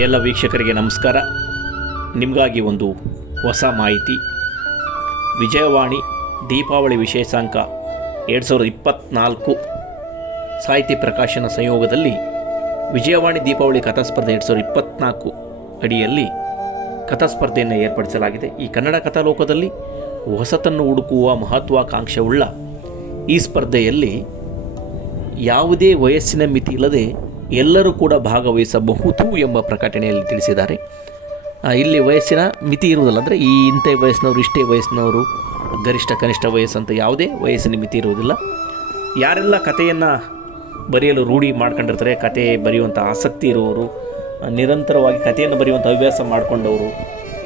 ಎಲ್ಲ ವೀಕ್ಷಕರಿಗೆ ನಮಸ್ಕಾರ. ನಿಮಗಾಗಿ ಒಂದು ಹೊಸ ಮಾಹಿತಿ. ವಿಜಯವಾಣಿ ದೀಪಾವಳಿ ವಿಶೇಷಾಂಕ ಎರಡು ಸಾವಿರದ ಇಪ್ಪತ್ತ್ನಾಲ್ಕು ಸಾಹಿತ್ಯ ಪ್ರಕಾಶನ ಸಂಯೋಗದಲ್ಲಿ ವಿಜಯವಾಣಿ ದೀಪಾವಳಿ ಕಥಾಸ್ಪರ್ಧೆ ಎರಡು ಸಾವಿರದ ಇಪ್ಪತ್ತ್ನಾಲ್ಕು ಅಡಿಯಲ್ಲಿ ಕಥಾಸ್ಪರ್ಧೆಯನ್ನು ಏರ್ಪಡಿಸಲಾಗಿದೆ. ಈ ಕನ್ನಡ ಕಥಾಲೋಕದಲ್ಲಿ ಹೊಸತನ್ನು ಹುಡುಕುವ ಮಹತ್ವಾಕಾಂಕ್ಷೆವುಳ್ಳ ಈ ಸ್ಪರ್ಧೆಯಲ್ಲಿ ಯಾವುದೇ ವಯಸ್ಸಿನ ಮಿತಿ ಇಲ್ಲದೆ ಎಲ್ಲರೂ ಕೂಡ ಭಾಗವಹಿಸಬಹುದು ಎಂಬ ಪ್ರಕಟಣೆಯಲ್ಲಿ ತಿಳಿಸಿದ್ದಾರೆ. ಇಲ್ಲಿ ವಯಸ್ಸಿನ ಮಿತಿ ಇರುವುದಿಲ್ಲ, ಅಂದರೆ ಈ ಇಂಥ ವಯಸ್ಸಿನವರು, ಇಷ್ಟೇ ವಯಸ್ಸಿನವರು, ಗರಿಷ್ಠ ಕನಿಷ್ಠ ವಯಸ್ಸು ಅಂತ ಯಾವುದೇ ವಯಸ್ಸಿನ ಮಿತಿ ಇರುವುದಿಲ್ಲ. ಯಾರೆಲ್ಲ ಕಥೆಯನ್ನು ಬರೆಯಲು ರೂಢಿ ಮಾಡ್ಕೊಂಡಿರ್ತಾರೆ ಕತೆ ಬರೆಯುವಂಥ ಆಸಕ್ತಿ ಇರುವವರು ನಿರಂತರವಾಗಿ ಕಥೆಯನ್ನು ಬರೆಯುವಂಥ ಹವ್ಯಾಸ ಮಾಡಿಕೊಂಡವರು,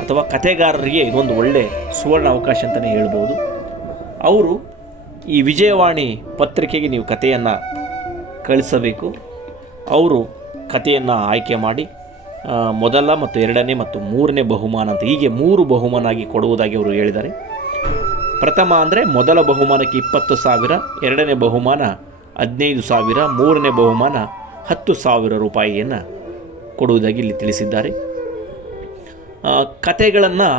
ಅಥವಾ ಕಥೆಗಾರರಿಗೆ ಇದೊಂದು ಒಳ್ಳೆ ಸುವರ್ಣ ಅವಕಾಶ ಅಂತಲೇ ಹೇಳ್ಬೋದು. ಅವರು ಈ ವಿಜಯವಾಣಿ ಪತ್ರಿಕೆಗೆ ನೀವು ಕಥೆಯನ್ನು ಕಳಿಸಬೇಕು. ಅವರು ಕಥೆಯನ್ನು ಆಯ್ಕೆ ಮಾಡಿ ಮೊದಲ ಮತ್ತು ಎರಡನೇ ಮತ್ತು ಮೂರನೇ ಬಹುಮಾನ ಅಂತ ಹೀಗೆ ಮೂರು ಬಹುಮಾನ ಆಗಿ ಕೊಡುವುದಾಗಿ ಅವರು ಹೇಳಿದ್ದಾರೆ. ಪ್ರಥಮ ಅಂದರೆ ಮೊದಲ ಬಹುಮಾನಕ್ಕೆ ಇಪ್ಪತ್ತು ಸಾವಿರ, ಎರಡನೇ ಬಹುಮಾನ ಹದಿನೈದು ಸಾವಿರ, ಮೂರನೇ ಬಹುಮಾನ ಹತ್ತು ಸಾವಿರ ರೂಪಾಯಿಯನ್ನು ಕೊಡುವುದಾಗಿ ಇಲ್ಲಿ ತಿಳಿಸಿದ್ದಾರೆ. ಕತೆಗಳನ್ನು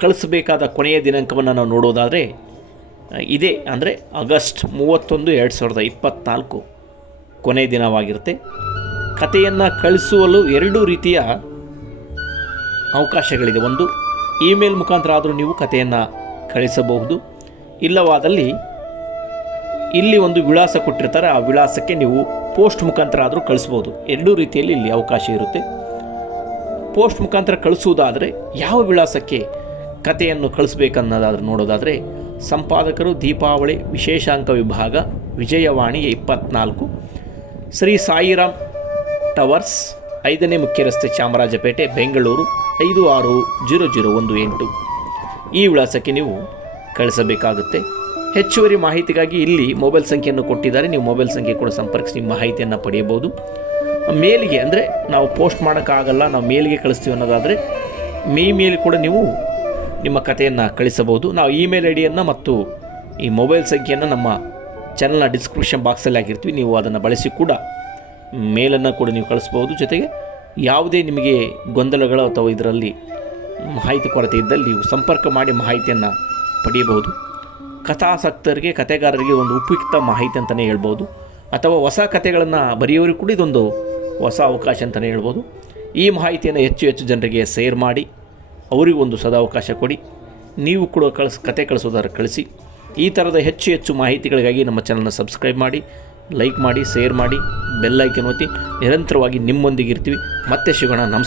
ಕಳಿಸಬೇಕಾದ ಕೊನೆಯ ದಿನಾಂಕವನ್ನು ನಾವು ನೋಡೋದಾದರೆ ಇದೇ ಅಂದರೆ ಆಗಸ್ಟ್ ಮೂವತ್ತೊಂದು, ಎರಡು ಸಾವಿರದ ಇಪ್ಪತ್ತ್ನಾಲ್ಕು ಕೊನೆಯ ದಿನವಾಗಿರುತ್ತೆ. ಕಥೆಯನ್ನು ಕಳಿಸುವಲು ಎರಡೂ ರೀತಿಯ ಅವಕಾಶಗಳಿದೆ. ಒಂದು, ಇಮೇಲ್ ಮುಖಾಂತರ ಆದರೂ ನೀವು ಕಥೆಯನ್ನು ಕಳಿಸಬಹುದು. ಇಲ್ಲವಾದಲ್ಲಿ ಇಲ್ಲಿ ಒಂದು ವಿಳಾಸ ಕೊಟ್ಟಿರ್ತಾರೆ, ಆ ವಿಳಾಸಕ್ಕೆ ನೀವು ಪೋಸ್ಟ್ ಮುಖಾಂತರ ಆದರೂ ಕಳಿಸ್ಬೋದು ಎರಡೂ ರೀತಿಯಲ್ಲಿ ಇಲ್ಲಿ ಅವಕಾಶ ಇರುತ್ತೆ. ಪೋಸ್ಟ್ ಮುಖಾಂತರ ಕಳಿಸುವುದಾದರೆ ಯಾವ ವಿಳಾಸಕ್ಕೆ ಕಥೆಯನ್ನು ಕಳಿಸ್ಬೇಕನ್ನೋದಾದ್ರೂ ನೋಡೋದಾದರೆ ಸಂಪಾದಕರು ದೀಪಾವಳಿ ವಿಶೇಷಾಂಕ ವಿಭಾಗ ವಿಜಯವಾಣಿ ಇಪ್ಪತ್ನಾಲ್ಕು. ಶ್ರೀ ಸಾಯಿರಾಮ್ ಟವರ್ಸ್ ಐದನೇ ಮುಖ್ಯ ರಸ್ತೆ ಚಾಮರಾಜಪೇಟೆ, ಬೆಂಗಳೂರು ಐದು ಆರು ಜೀರೋ ಜೀರೋ ಒಂದು ಎಂಟು. ಈ ವಿಳಾಸಕ್ಕೆ ನೀವು ಕಳಿಸಬೇಕಾಗುತ್ತೆ. ಹೆಚ್ಚುವರಿ ಮಾಹಿತಿಗಾಗಿ ಇಲ್ಲಿ ಮೊಬೈಲ್ ಸಂಖ್ಯೆಯನ್ನು ಕೊಟ್ಟಿದ್ದಾರೆ. ನೀವು ಮೊಬೈಲ್ ಸಂಖ್ಯೆ ಕೂಡ ಸಂಪರ್ಕಿಸಿ ನಿಮ್ಮ ಮಾಹಿತಿಯನ್ನು ಪಡೆಯಬಹುದು. ಮೇಲಿಗೆ ಅಂದರೆ ನಾವು ಪೋಸ್ಟ್ ಮಾಡೋಕ್ಕಾಗಲ್ಲ, ನಾವು ಮೇಲ್ಗೆ ಕಳಿಸ್ತೀವಿ ಅನ್ನೋದಾದರೆ ಮೇ ಮೇಲ್ ಕೂಡ ನೀವು ನಿಮ್ಮ ಕಥೆಯನ್ನು ಕಳಿಸಬಹುದು. ನಾವು ಇಮೇಲ್ ಐ ಡಿಯನ್ನು ಮತ್ತು ಈ ಮೊಬೈಲ್ ಸಂಖ್ಯೆಯನ್ನು ನಮ್ಮ ಚಾನಲ್ನ ಡಿಸ್ಕ್ರಿಪ್ಷನ್ ಬಾಕ್ಸಲ್ಲಿ ಹಾಕಿರ್ತೀವಿ. ನೀವು ಅದನ್ನು ಬಳಸಿ ಕೂಡ ಮೇಲನ್ನು ಕೂಡ ನೀವು ಕಳಿಸ್ಬೋದು. ಜೊತೆಗೆ ಯಾವುದೇ ನಿಮಗೆ ಗೊಂದಲಗಳು ಅಥವಾ ಇದರಲ್ಲಿ ಮಾಹಿತಿ ಕೊರತೆ ಇದ್ದಲ್ಲಿ ನೀವು ಸಂಪರ್ಕ ಮಾಡಿ ಮಾಹಿತಿಯನ್ನು ಪಡೆಯಬಹುದು. ಕಥಾಸಕ್ತರಿಗೆ, ಕಥೆಗಾರರಿಗೆ ಒಂದು ಉಪಯುಕ್ತ ಮಾಹಿತಿ ಅಂತಲೇ ಹೇಳ್ಬೋದು. ಅಥವಾ ಹೊಸ ಕಥೆಗಳನ್ನು ಬರೆಯೋರಿಗೆ ಕೂಡ ಇದೊಂದು ಹೊಸ ಅವಕಾಶ ಅಂತಲೇ ಹೇಳ್ಬೋದು. ಈ ಮಾಹಿತಿಯನ್ನು ಹೆಚ್ಚು ಹೆಚ್ಚು ಜನರಿಗೆ ಶೇರ್ ಮಾಡಿ ಅವರಿಗೊಂದು ಸದಾವಕಾಶ ಕೊಡಿ. ನೀವು ಕೂಡ ಕಳಿಸ್ ಕತೆ ಕಳಿಸೋದಾದ್ರೆ ಕಳಿಸಿ. ಈ ಥರದ ಹೆಚ್ಚು ಹೆಚ್ಚು ಮಾಹಿತಿಗಳಿಗಾಗಿ ನಮ್ಮ ಚಾನಲ್ನ ಸಬ್ಸ್ಕ್ರೈಬ್ ಮಾಡಿ, ಲೈಕ್ ಮಾಡಿ, ಶೇರ್ ಮಾಡಿ, ಬೆಲ್ ಐಕನ್ ಒತ್ತಿ ನಿರಂತರವಾಗಿ ನಿಮ್ಮೊಂದಿಗೆ ಇರ್ತೀವಿ. ಮತ್ತೆ ಸಿಗೋಣ. ನಮಸ್ಕಾರ.